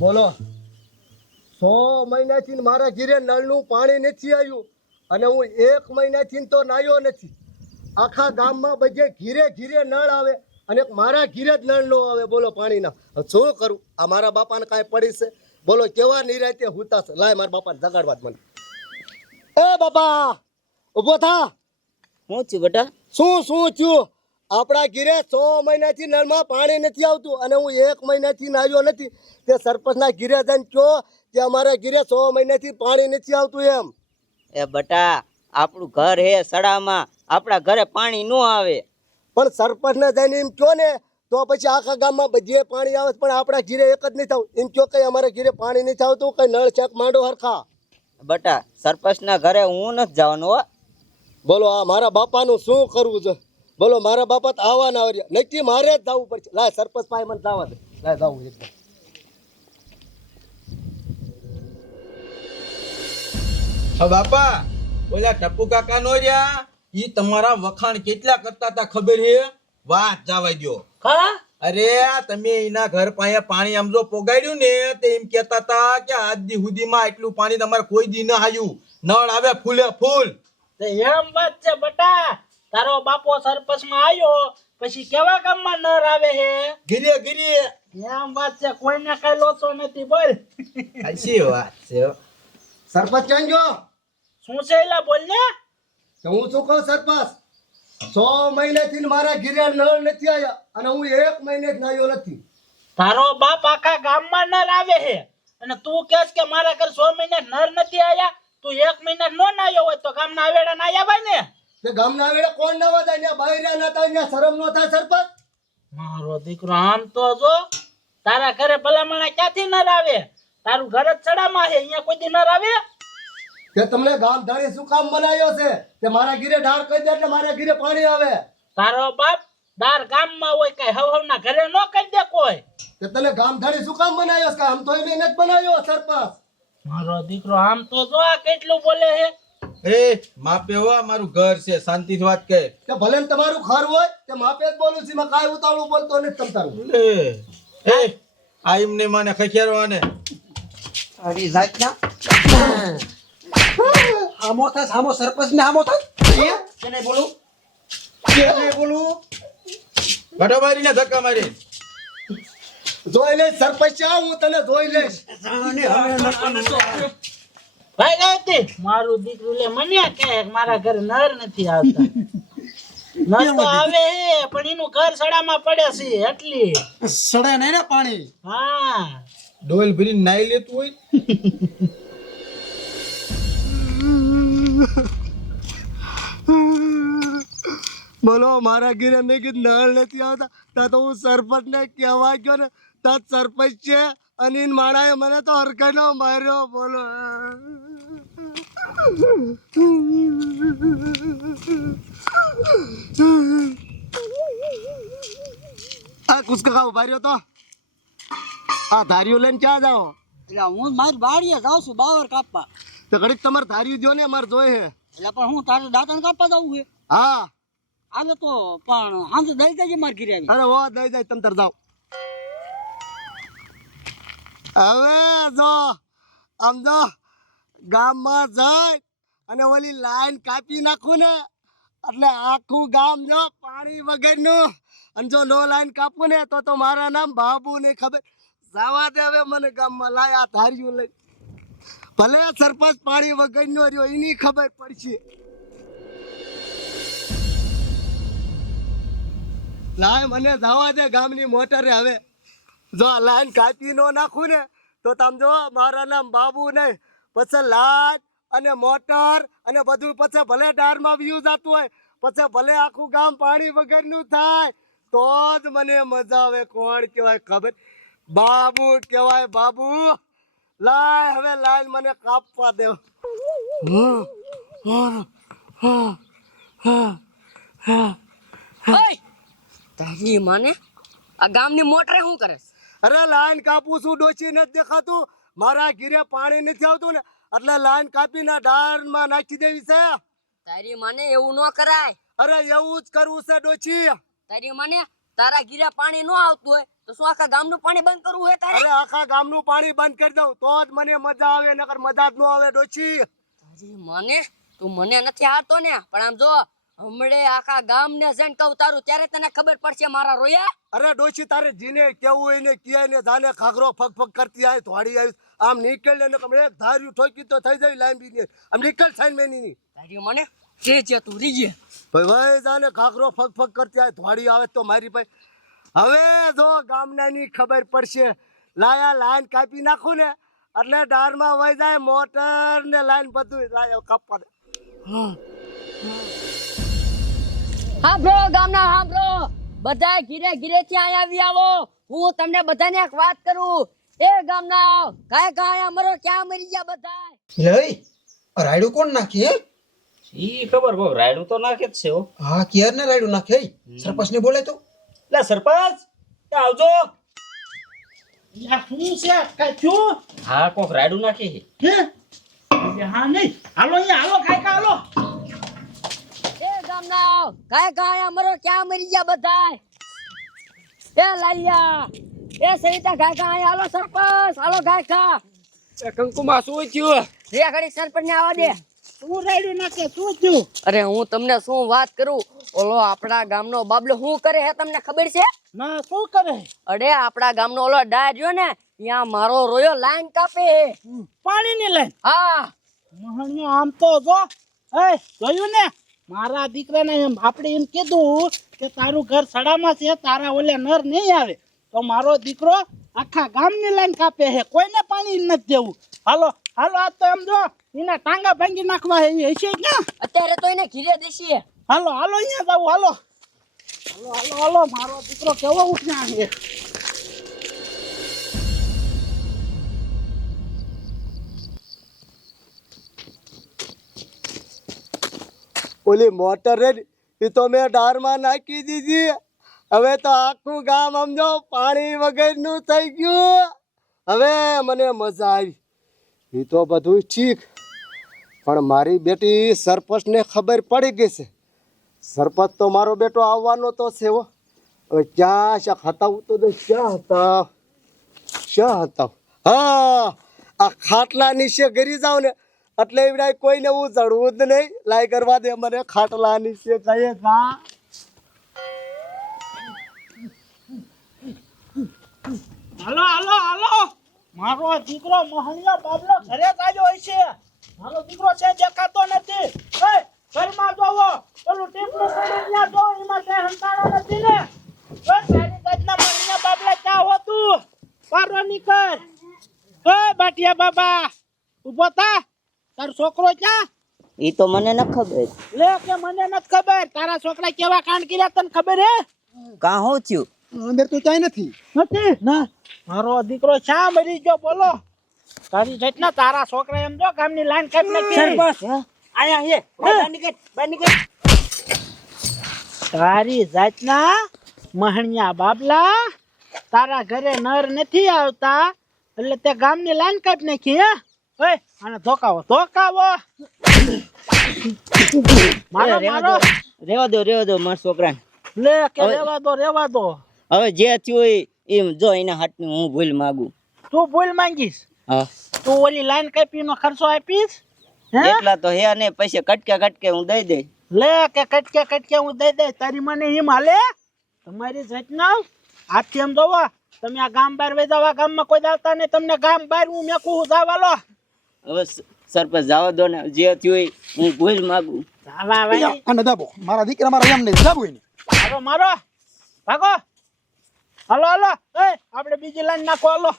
બોલો. સો મહિનાથી મારા ઘીરે નળનું પાણી નથી આવ્યું અને હું એક મહિનાથી તો નાયો નથી. આખા ગામમાં બધે ઘીરે ઘીરે નળ આવે અને મારા ઘીરે જ નળ નો આવે. બોલો પાણીના. શું કરું? આ મારા બાપાને કાંઈ પડી છે? બોલો કેવા નિરાતે હુતા છે? લાય મારા બાપાને જગાડવા જ મને. એ બાપા ઊભો થા. શું છું બેટા? શું શું થયું? આપણા ઘીરે સો મહિનાથી નળમાં પાણી નથી આવતું અને હું એક મહિનાથી નાહ્યો નથી. તે સરપંચના ઘીરે જઈને કહો કે અમારા ઘીરે સો મહિનાથી પાણી નથી આવતું એમ. એ બટા આપણું ઘર હે સડામાં. આપણા ઘરે પાણી ન આવે. પણ સરપંચને જઈને એમ કહો ને તો પછી આખા ગામમાં બધે પાણી આવે પણ આપણા ઘીરે એક જ નહીં થવું એમ કહો કે અમારા ઘીરે પાણી નથી આવતું કઈ નળ ચેક માંડો હરખા. બટા સરપંચના ઘરે હું નથી જવાનું હો. બોલો આ મારા બાપાનું શું કરવું છે? બોલો મારા બાપા તો આવવાના આવ્યા નક્કી મારે જ જવું પડશે. લાય સરપંચ પાસે મને જવા દે. લાય જવું એકદમ. હા બાપા ઓલા ટપુ કાકા નો રહ્યા? ઈ તમારા વખાણ કેટલા કરતા હતા ખબર હે? વાત જવા દ્યો. અરે તમે એના ઘર પાસે પાણી આમ જો પોગાડ્યું ને તે એમ કેતા હતા કે આજ દી સુધીમાં એટલું પાણી તમારે કોઈ દી ન આવ્યું નળ આવે ફૂલે ફૂલ. એમ વાત છે બટા. તારો બાપો સરપંચમાં આવ્યો પછી કેવા ગામમાં નર આવે હે? ગીરે ગીરે એમ વાત છે કોઈને કઈ લોચો નથી બોલ. સાચી વાત છે સરપંચ કેમ ગયો? શું છે એલા બોલ ને. હું શું કહું સરપંચ? સો મહિનાથી મારા ઘીરે નળ નથી આવ્યા અને હું એક મહિને જ નાયો નથી. તારો બાપ આખા ગામમાં નર આવે હે અને તું કહેસ કે મારા ઘર સો મહિના નર નથી આયા તું એક મહિના નો નાયો હોય તો ગામના આવેડા ના આવ્યા ને. તે ગામના વેળે કોણ ના ત્યાં બૈરા ના થાય શરમ નો થાય સરપંચ? મારો દીકરો આમ તો જો તારા ઘરે ભલામણા ક્યાંથી નર આવે તારું ઘર જ ચડામાં છે અહીંયા કોઈ દી નર આવે તે તમને ગામ ધારી શું કામ બનાવ્યો છે તે મારા ઘીરે ઢાળ કહી દે એટલે મારા ઘીરે પાણી આવે. તારો બાપ દાર ગામમાં હોય કઈ હવ હવના ઘરે નો કહી દે કોઈ. તે તને ગામ ધારી શું કામ બનાવ્યો છે આમ તો એને જ બનાવ્યો સરપંચ? મારો દીકરો આમ તો જો આ કેટલું બોલે હે એ માપે હો મારું ઘર છે. શાંતિથી વાત કહે કે ભલે તમારું ઘર હોય તે માપે જ બોલું છું. કાંઈ ઉતાવળું બોલતો નથી તમ તારું. લે. એ આ એમને મને ખખેરો આને. આમો થા સામો સરપંચ ને આમો થાય કેને બોલું. કેને બોલું? ગઢોબારીને ધક્કા મારી જોઈ લઈશ સરપંચ આવું હું તને જોઈ લઈશ. જાણે હવે નકામું. ભાઈ મારું દીકરું લે મને કે મારા ઘર નર નથી આવતા. નર તો આવે હે પણ એનું ઘર સડામાં પડે છે એટલી. સડે નહીં ને પાણી? હા. ડોલ ભરી નાઈ લેતું હોય બોલો મારા ઘરે મેં કીધું નળ નથી આવતા. તા તો હું સરપંચ ને કહેવા ગયો ને તા સરપંચ છે અને માણાએ મને તો હરકાઈનો માર્યો બોલો. આ કુસકા ઊભા રહ્યો તો? આ ધારીઓ લઈને ક્યાં જાઓ? એટલે હું મારી બારીએ જાઉં છું બાવર કાપવા. તો ઘડીક તમારે ધાર્યું જો ને અમારે જોઈએ હે. એટલે પણ હું તારે દાંતણ કાપવા જાઉં છે હા. આલે તો પણ હાંજે દઈ દેજે મારી ઘરે આવી? અરે વો દઈ જાય તમ તાર જાઓ. હવે જો આમ જો. ગામમાં જાય અને ઓલી લાઈન કાપી નાખું ને, એટલે આખું ગામ જો પાણી વગરનું. અને જો નો લાઈન કાપું ને, તો તો મારા નામ બાબુ ને ખબર. જવા દે હવે મને ગામમાં, લાય આ ધાર્યું લઈ. ભલે સરપંચ પાણી વગરનો રહ્યો એની ખબર પડશે. લાય મને જવા દે ગામની મોટરે હવે. જો આ લાઈન કાપી નો નાખું ને, તો તમે જો મારા નામ બાબુ નહીં. પછી લાઈટ અને મોટર અને બધું પછી ભલે ડારમાં વ્યૂઝ આવતું હોય પછી ભલે આખું ગામ પાણી વગરનું થાય તો જ મને મજા આવે. કોણ કહેવાય ખબર? બાબુ કહેવાય બાબુ. લાય હવે લાઈન મને કાપવા દેવ તારી માને? આ ગામની મોટરે શું કરે અરે લાઈન કાપું છું ડોસી નથી દેખાતું. મારા ઘીરે પાણી નથી આવતું ને એટલે લાઈન કાપીને ડાળમાં નાખી દેવી છે. તારી મને એવું ન કરાય. અરે એવું જ કરવું છે ડોચી. તારી મને તારા ઘીરે પાણી ન આવતું હોય તો શું આખા ગામનું પાણી બંધ કરવું હે તારે? અરે આખા ગામનું પાણી બંધ કરી દઉં તો જ મને મજા આવે નકર મજા જ ન આવે ડોચી. તારી મને તું મને નથી હારતો ને પણ આમ જો હમણે આખા ગામને જઈને કહું તારું ત્યારે તને ખબર પડશે મારા રોયા? અરે ડોશી તારે જીને કેવું હોય ને કે ને જાને ખાખરો ફગ ફગ કરતી આવી થોડી આવી આમ નીકળ ને એક ધાર્યું ઠોકી તો થઈ જાય લાંબી ને. આમ નીકળ સાઈન મેની. ધાર્યું મને જે જે તું રીજે. ભાઈ ભાઈ જાને ખાખરો ફગ ફગ કરતી આવે થોડી આવે તો મારી ભાઈ. હવે જો ગામનાની ખબર પડશે લાયા લાઈન કાપી નાખું ને એટલે ડારમાં વહી જાય મોટર ને લાઈન બધું લાયો કાપવા દે. હા બ્રો ગામના હા બ્રો બધા ઘીરે ઘીરે થી અહીંયા આવી આવો. હું તમને બધાને એક વાત કરું. એ ગામના કાય કાય મરો ક્યાં મરી ગયા બધા લઈ રાયડું કોણ નાખી હે? ઈ ખબર બહુ રાયડું તો નાખે જ છે હો. હા કેર ને રાયડું નાખે સરપંચ ને બોલે તો. લે સરપંચ આવજો. શું છે? કઈ થયું? હા કોક રાયડું નાખે હે? હા નહીં. હાલો અહીંયા હાલો ખાઈ કા હાલો કાય કાય અમરો ક્યાં મરી ગયા બધા એ લાલિયા એ સવિતા કાય કાય હાલો સરપંચ હાલો કાય કા કંકુમાં શું થયું? રે ઘડી સરપંચ ને આવવા દે. શું રાડ્યું નાખે શું થયું અરે હું તમને શું વાત કરું? ઓલો આપણા ગામનો બાબલો શું કરે હે તમને ખબર છે? ના શું કરે? અરે આપણા ગામનો ઓલો ડાય રહ્યો ને ત્યાં મારો રોયો લાઈન કાપે હે. પાણી ની લાઈન. હા. મહણિયો આમ તો જો એ જોયું ને? મારા દીકરાને એમ આપણે એમ કીધું કે તારું ઘર સડામાં છે તારા ઓલે નર નહીં આવે. તો મારો દીકરો આખા ગામની લાઈન કાપે છે કોઈને પાણી નથી દેવું. હાલો હાલો આ તો એમ જો એના ટાંગા ભાંગી નાખવા એ હશે ને. અત્યારે તો એને ઘીરે દેશીએ હાલો હાલો અહીંયા જાવ હાલો. હાલો હાલો હાલો મારો દીકરો કેવો ઉઠ્યા છે. ઓલી મોટર રે એ તો મેં ડારમાં નાખી દીધી. હવે તો આખું ગામ સમજો, પાણી વગરનું થઈ ગયું. હવે મને મજા આવી. એ તો બધું ઠીક. પણ મારી બેટી સરપંચને ખબર પડી ગઈ છે. સરપંચ તો મારો બેટો આવવાનો તો છે હવે ક્યાં શા હતાવું તો ક્યાં હતા? ક્યાં હતા? હા, આ ખાટલા નીચે ગરી જાવ ને એટલે એવડાય કોઈને હું ચડવું જ નહીં. લાઈ કરવા દે મને ખાટલા નીચે કહીએ કા હાલો હાલો હાલો. મારો દીકરો મહણિયો બાબલો ઘરે કાજો હોય છે. મારો દીકરો છે, દેખાતો નથી. એ, ઘરમાં જોવો. પેલું ટીપલું પડી ત્યાં જો, એમાં કઈ હંતાણો નથી ને. એ, તારી ગજના મહણિયા બાબલા ક્યાં હોતું? બારો નીકળ. એ, બાટિયા બાબા ઊભો થા. તારો છોકરો ક્યાં? એ તો મને ન ખબર. લે કે મને નથી ખબર. તારા છોકરા કેવા કાંડ કર્યા તને ખબર હે? કા હો થયું? અંદર તો ચાય નથી. નથી? ના. મારો દીકરો શા મરી ગયો બોલો. તારી જાતના તારા છોકરા એમ જો ગામની લાઈન કાપ નાખી. આયા હે. બહાર નીકળ બહાર નીકળ. તારી જાતના મહણિયા બાબલા તારા ઘરે નર નથી આવતા. એટલે તે ગામની લાઈન કાપ નાખી હે? ઓય આને ધોકાવો ધોકાવો. મારો મારો. રેવા દો રેવા દો મારા છોકરાને. લે કે રેવા દો રેવા દો. હવે જે થયું એમ જો એના હાથની હું ભૂલ માંગુ. તું ભૂલ માંગીશ. હા. તું ઓલી લાઈન કાપીનો ખર્ચો આપીશ? એટલા તો હે ને પૈસે કટકે કટકે હું દઈ દઈ લે કે કટકે કટકે હું દઈ દઈ તારી મને એમ હાલે? તમારી જાતના? હાથથી એમ જોવા. તમે આ ગામ બહાર વઈ જાવ આ ગામમાં કોઈ આવતા નહીં. તમને ગામ બહાર હું મેકું જાવાલો હવે સરપંચ જવા દો ને જે થયું એ હું ભૂલ માગું. જાવા અને દાબો. મારા દીકરા મારા એમને દાબો એને. મારો મારો. ભાગો. Hello hello. એ આપણે બીજી લાઈન નાખો હાલો.